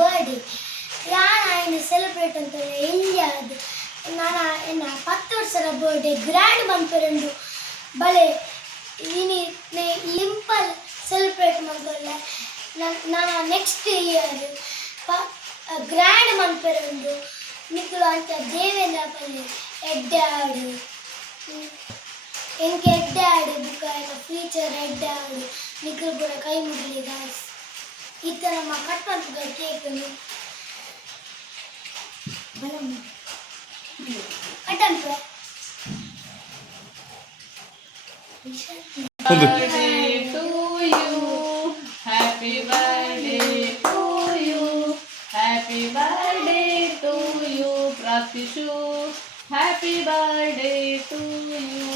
Birthday ಯಾನು celebrate ಅಂತ ಇಂಡಿಯಾದ ನಾನು ಎನ್ನ 10 ವರ್ಷದ ಬರ್ಡೇ ಗ್ರ್ಯಾಂಡ್ ಮನ್ಪೆರಂಡು ಬಲೆ ಇನಿ ಲಿಂಪಲ್ ಸೆಲೆಬ್ರೇಟ್ ಮಾಡ್ಕೊಳ್ಳ ನಾನು ನೆಕ್ಸ್ಟ್ ಇಯರ್ ಗ್ರ್ಯಾಂಡ್ ಮನ್ಪೆರಂಡು ನಿಕ್ಕಲು ಅಂತ ದೇವೇಂದ್ರ ಪಲ್ಲೆ ಎಡ್ಡಾಡು ಎಂಕೆ ಎಡ್ಡಾಡು ಬುಕ್ಕ ಫ್ಯೂಚರ್ ಎಡ್ಡಾಡು ನಿಕ್ಕಲು ಕೂಡ ಕೈ ಮುಗಿಲಿ ಗಾಯ್ಸ್ ಈ ಥರ ನಮ್ಮ ಕಟ್ ಮಾಡ್ಬೇಕು ಕೇಕನ್ನು ಕಟ್ಟಂಪ birthday to you, happy birthday to you, happy birthday to you, Pratishu, happy birthday to you.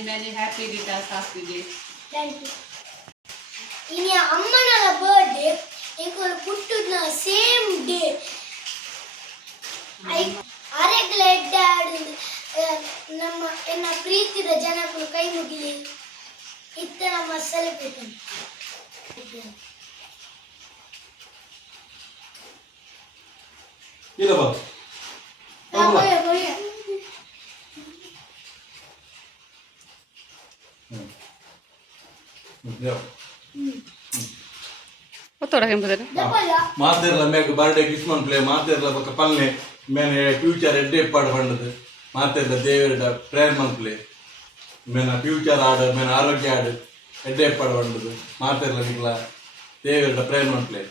Many happy returns of the day. Thank you. ಇನಿ ಅಮ್ಮನ ಬರ್ಡೇ ಎಂಕಲು ಪುಟ್ಟುನ ಸೇಮ್ ಡೇ ಅರೆಗ್ಲ ಎಡ್ಡಾಡು ನಮ್ಮ ಎನ್ನ ಪ್ರೀತಿದ ಜನಗಳು ಕೈ ಮುಗಿಲಿ ಇತ್ತ ನಮ್ಮ ಸೆಲೆಬ್ರೇಟ್ ಇಲ್ಲ ಬಾ ಮಾತೆರ್ಲ ಮೇಕ್ ಬರ್ಡೇ ಕಿಸ್ಮನ್ ಪ್ಲೇ ಮಾತೆರ್ಲ ಬಕ ಪಲ್ಲೆ ಮೇನೆ ಫ್ಯೂಚರ್ ಎಡ್ಡೆ ಪಾಡ್ ಪಂಡದು ಮಾತೆರ್ಲ ದೇವರ ಪ್ರೇಯರ್ ಮನ್ ಪ್ಲೇ ಮೇನ ಫ್ಯೂಚರ್ ಆಡ್ ಮೇನ ಆರೋಗ್ಯ ಆಡ್ ಎಡ್ಡೆ ಪಾಡ್ ಪಂಡದು ಮಾತೆರ್ಲ ನಿಕ್ಲ ದೇವರ ಪ್ರೇಯರ್ ಮನ್ ಪ್ಲೇ